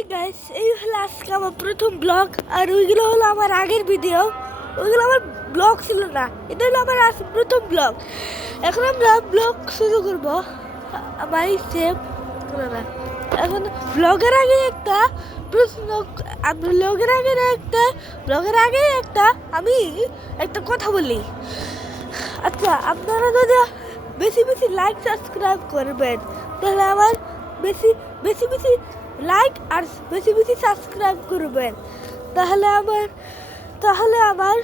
Hey guys, এই হলো আজকে আমার প্রথম ব্লগ। আর ওইগুলো হলো আমার আগের ভিডিও, ওইগুলো আমার ব্লগ ছিল না। এটা হলো আমার প্রথম ব্লগ। এখন আমরা ব্লগ শুরু করবো। আমার সেভ না, এখন ব্লগের আগে একটা প্রশ্ন, ব্লগের আগে একটা আমি একটা কথা বলি। আচ্ছা, আপনারা যদি বেশি বেশি লাইক সাবস্ক্রাইব করবেন, তাহলে আমার বেশি বেশি বেশি লাইক আর বেশি বেশি সাবস্ক্রাইব করবেন, তাহলে আমার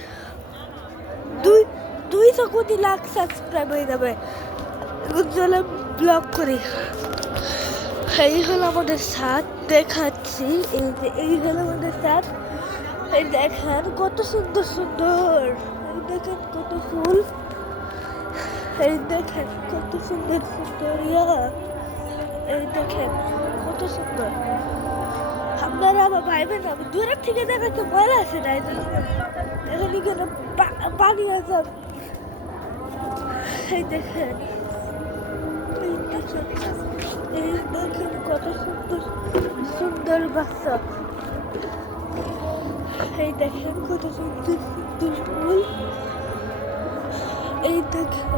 200 কোটি লাখ সাবস্ক্রাইব হয়ে যাবে। চলে ব্লগ করি। এই হলো আমাদের সাথ, দেখাচ্ছি। এই হলো আমাদের সাথ। এই দেখেন কত সুন্দর সুন্দর, এই দেখেন কত ফুল, এই দেখেন কত সুন্দর সুন্দর, এই দেখেন কত সুন্দর। আপনারা আমার ভাইবেন, আমি দূরের থেকে দেখাতে ভালো আছে না। এখানে কেন পানি আছে, এই দেখেন, এই দেখেন, এই দেখেন কত সুন্দর সুন্দর বাচ্চা। এই দেখেন কত সুন্দর সুন্দর ফুল, এই দেখেন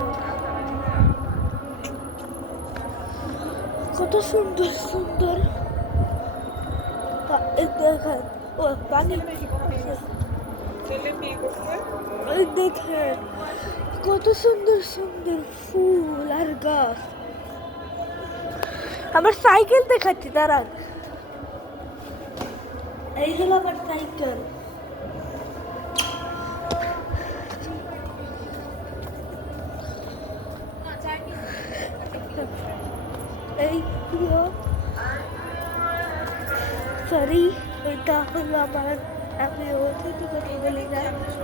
কত সুন্দর সুন্দর। এই দেখেন ও পানি, এই দেখেন কত সুন্দর সুন্দর ফুল আর গাছ। আমার সাইকেল দেখাচ্ছি, দাঁড়ান। এই হলো আমার সাইকেল। এই সরি, এটা হলো আমার, আমি ওদের কথা বলি না,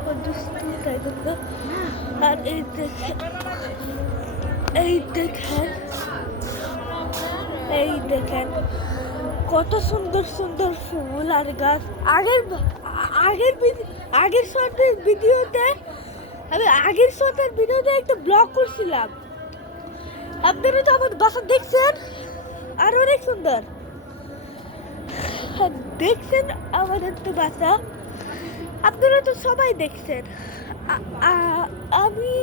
ও দুষ্টু তাই জন্য। আর এই দেখেন, এই দেখেন, এই দেখেন কত সুন্দর সুন্দর ফুল আর গাছ। আগের শর্টের ভিডিওতে একটা ব্লগ করছিলাম। আপনারা তো আমার বাসা দেখছেন, আর অনেক সুন্দর দেখছেন আমাদের তো বাসা, আপনারা তো সবাই দেখছেন। আমি,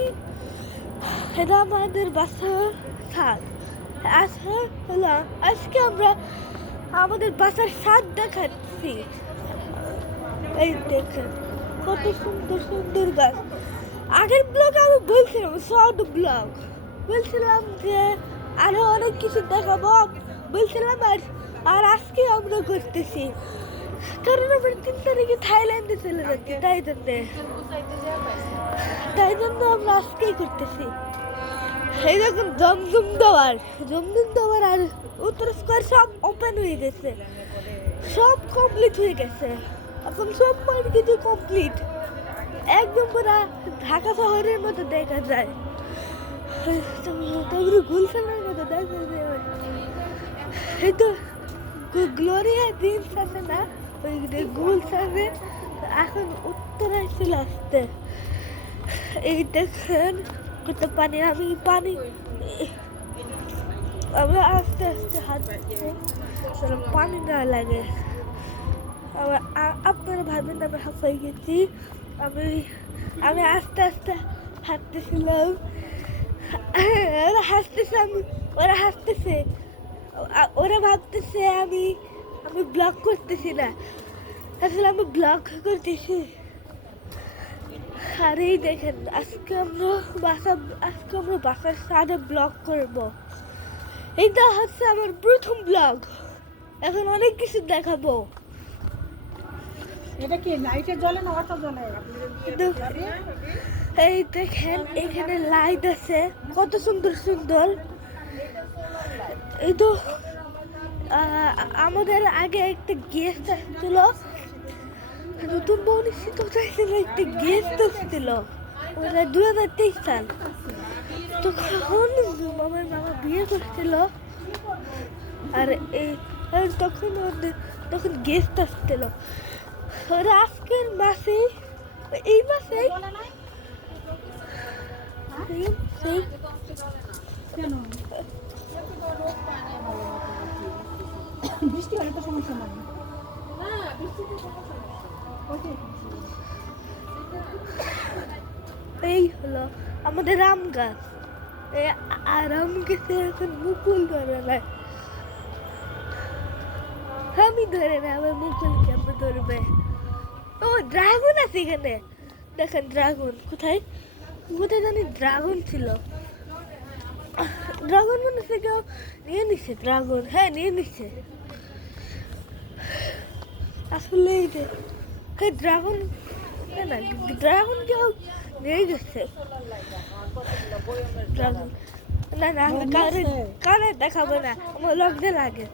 এটা আমাদের বাসা ছাদ। আজকে আমরা আমাদের বাসার ছাদ দেখাচ্ছি। এই দেখেন কত সুন্দর সুন্দর গাছ। আগের ব্লগে আমি বলছিলাম, শর্ট ব্লগ বলছিলাম যে আরো অনেক কিছু দেখাবো বলছিলাম। আর আজকে আমরা করতেছি, কারণ আমরা 3 তারিখে থাইল্যান্ডে চলে যাচ্ছি, তাই জন্য আমরা আজকেই করতেছি। এই দেখুন জমজম দেওয়ার আর উত্তর স্কোয়ার সব ওপেন হয়ে গেছে, সব কমপ্লিট হয়ে গেছে। এখন সব কিছু কমপ্লিট, একদম পুরা ঢাকা শহরের মতো দেখা যায়। গুলশানের মতো দেখা যায়। এই তো গ্লোরিয়া জিন্স আছে না, ওই গুলশানে এখন উত্তরায় চলে আসতে। এই দেখেন কত পানি, আমরা আস্তে আস্তে হাঁটছি, পানি না লাগে। আপনারা ভাবেন আমি হাঁপাই গেছি। আমি আস্তে আস্তে হাঁটতেছিলাম, ওরা হাসতেছে, ওরা ভাবতেছে আমি ব্লগ করতেছি না, আসলে আমি ব্লগ করতেছি। আর এই দেখেন আজকে আমরা বাসার সাথে ব্লগ করব। এইটা হচ্ছে আমার প্রথম ব্লগ, এখন অনেক কিছু দেখাবো। এটা কি লাইটে জ্বলে না অটো জ্বলে? এই দেখেন এখানে লাইট আছে কত সুন্দর সুন্দর। এই তো আমাদের আগে একটা গেস্ট আসছিল, নতুন বউ নিশ্চিত চাইছিল, একটা গেস্ট আসছিল, 2023 সাল। তখন আমার মামা বিয়ে করছিল, আর তখন গেস্ট আসছিল। ওরা আজকের মাসে, এই মাসে বৃষ্টি হলে তো সমস্যা নাই। এই হলো আমাদের আম গাছ। এই আর আম গাছে এখন মুকুল ধরে না। আমি ধরে না, আমার মুকুল কেমন ধরবে? ও ড্রাগন আছে এখানে, দেখেন ড্রাগন কোথায় কোথায় জানি ড্রাগন ছিল। ড্রাগন মনে হচ্ছে কেউ নিয়ে নিচ্ছে। ড্রাগন, হ্যাঁ নিয়ে নিচ্ছে আসলে। এই যে ড্রাগন, না ড্রাগন কেউ নিয়ে গেছে। ড্রাগন না না, কারে কারে দেখাবো না, আমার লজ্জা লাগে।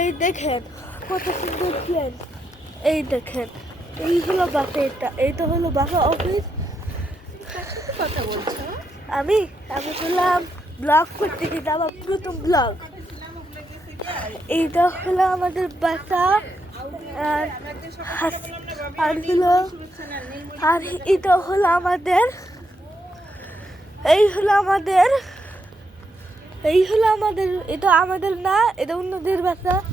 এই দেখেন কত সুন্দর প্লেন। এই দেখেন, এই হলো বাসা। এইটা হলো বাসা অফিস। কথা বলছো? আমি বললাম ব্লগ করতে গেছি, আমার প্রথম ব্লগ। এইটা হলো আমাদের বাসা। আর আর হলো আর এটা হলো আমাদের, এই হলো আমাদের, এটা আমাদের না, এটা অন্যদের বাসা।